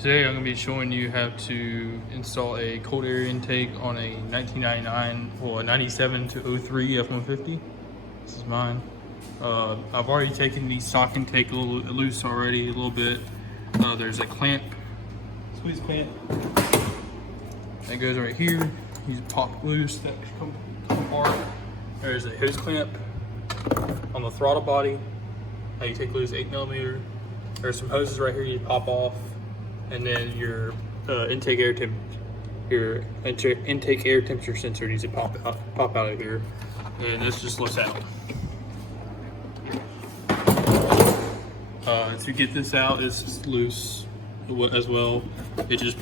Today I'm going to be showing you how to install a cold air intake on a 1999 or a 97 to 03 F150. This is mine. I've already taken the sock intake a little loose already, a little bit. There's a clamp, squeeze clamp, that goes right here. You pop loose, that come apart. There's a hose clamp on the throttle body. Now you take loose 8mm. There's some hoses right here you pop off. And then your intake air temperature sensor needs to pop out of here, and this just lifts out. To get this out, it's loose as well. It just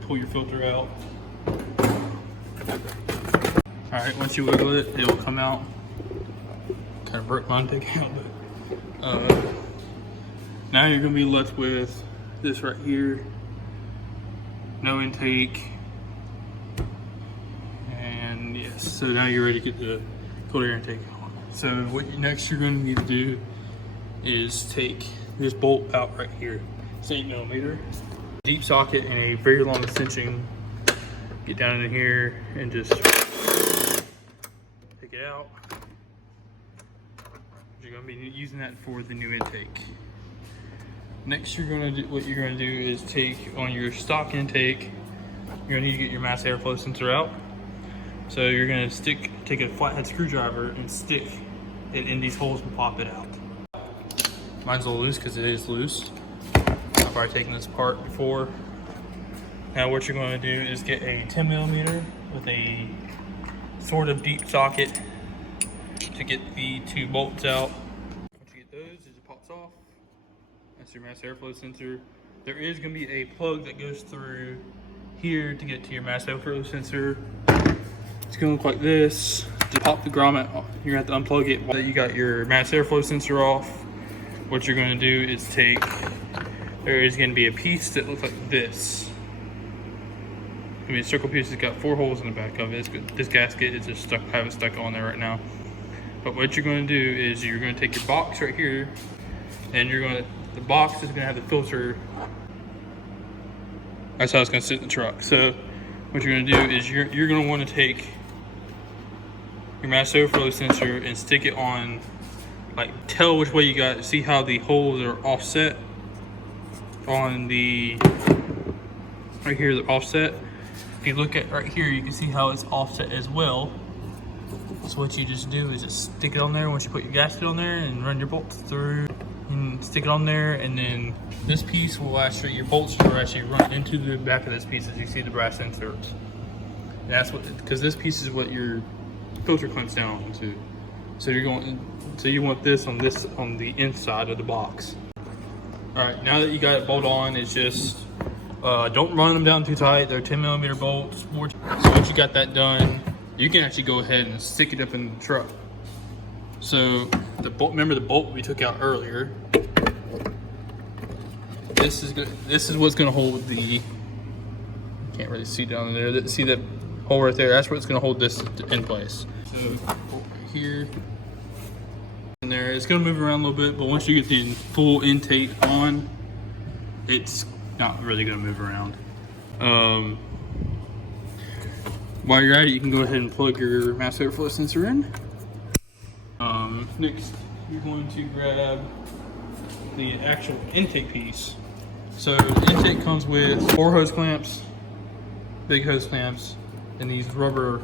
pull your filter out. All right, once you wiggle it, it will come out. Kind of broke my intake out, but now you're gonna be left with this right here, no intake, and yes, so now you're ready to get the cold air intake on. So what next you're going to need to do is take this bolt out right here. It's 8mm, deep socket and a very long extension. Get down in here and just take it out. You're going to be using that for the new intake. Next, what you're gonna do is take on your stock intake. You're gonna need to get your mass airflow sensor out. So you're gonna take a flathead screwdriver and stick it in these holes and pop it out. Mine's a little loose because it is loose. I've already taken this apart before. Now what you're gonna do is get a 10mm with a sort of deep socket to get the two bolts out. Once you get those, it just pops off. That's your mass airflow sensor. There is going to be a plug that goes through here to get to your mass airflow sensor. It's going to look like this. To pop the grommet off, you're going to have to unplug it while you got your mass airflow sensor off. What you're going to do is there is going to be a piece that looks like this. It's going to be a circle piece that's got 4 holes in the back of it. This gasket is just stuck, I have it stuck on there right now. But what you're going to do is you're going to take your box right here, and the box is going to have the filter. That's how it's going to sit in the truck. So what you're going to do is you're going to want to take your mass airflow sensor and stick it on, like, tell which way you got it. See how the holes are offset on the, right here, the offset. If you look at right here, you can see how it's offset as well. So what you just do is just stick it on there once you put your gasket on there and run your bolts through. And stick it on there, and then this piece will actually, your bolts will actually run into the back of this piece as you see the brass inserts. And that's what, because this piece is what your filter clamps down onto. So you want this on the inside of the box. All right, now that you got it bolted on, it's just don't run them down too tight. They're 10mm bolts. So once you got that done, you can actually go ahead and stick it up in the truck. So the bolt, remember the bolt we took out earlier. This is what's going to hold the. Can't really see down there. See that hole right there? That's what's going to hold this in place. So right here, and there. It's going to move around a little bit, but once you get the full intake on, it's not really going to move around. While you're at it, you can go ahead and plug your mass airflow sensor in. Next, you're going to grab the actual intake piece. So the intake comes with 4 hose clamps, big hose clamps, and these rubber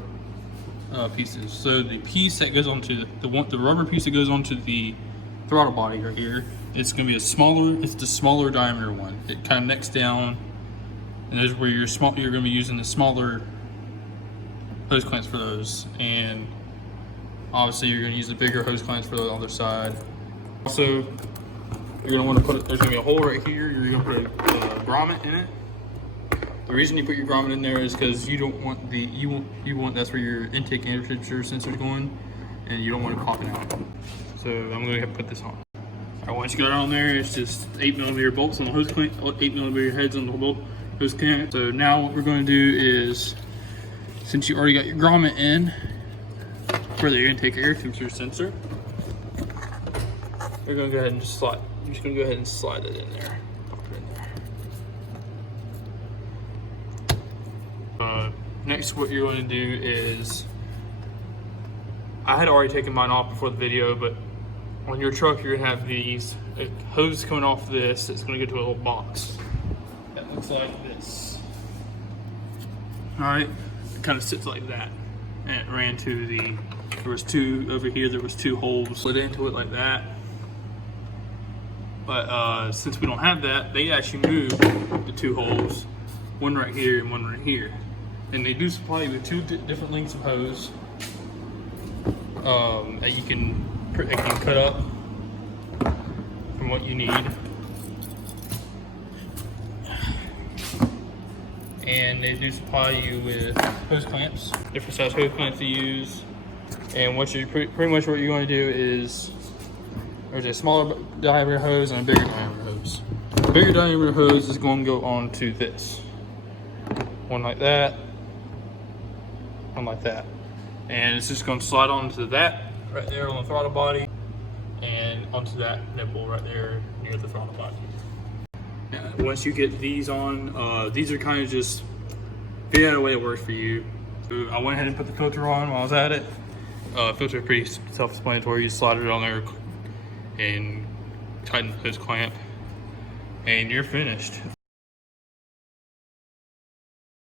pieces. So the piece that goes onto the rubber piece that goes onto the throttle body right here, it's going to be it's the smaller diameter one. It kind of necks down, and there's where you're going to be using the smaller hose clamps for those, and obviously you're going to use the bigger hose clamps for the other side. Also, you're going to want to there's going to be a hole right here. You're going to put a grommet in it. The reason you put your grommet in there is because you don't want that's where your intake air temperature sensor is going, and you don't want it popping out. So I'm going to put this on. All right, once you got it on there, it's just 8mm bolts on the hose clamp, 8mm heads on the hose clamp. So now what we're going to do is, since you already got your grommet in for the intake air temperature sensor, you're going to go ahead and just slide. You're just going to go ahead and slide it in there. Pop it in there. Next, what you're going to do is, I had already taken mine off before the video, but on your truck you're going to have these hose coming off this. It's going to go to a little box that looks like this. All right, it kind of sits like that, and it ran to the. There was two over here. There was two holes slid into it like that. But since we don't have that, they actually moved the two holes, one right here and one right here. And they do supply you with two different lengths of hose that you can cut up from what you need. And they do supply you with hose clamps, different size hose clamps to use. And what you pretty much what you're going to do is, there's a smaller diameter hose and a bigger diameter hose. The bigger diameter hose is going to go on to this. One like that, one like that. And it's just going to slide onto that right there on the throttle body and onto that nipple right there near the throttle body. Once you get these on, these are kind of just figure out a way that works for you. So I went ahead and put the filter on while I was at it. Filter is pretty self-explanatory. You slide it on there and tighten the hose clamp, and you're finished.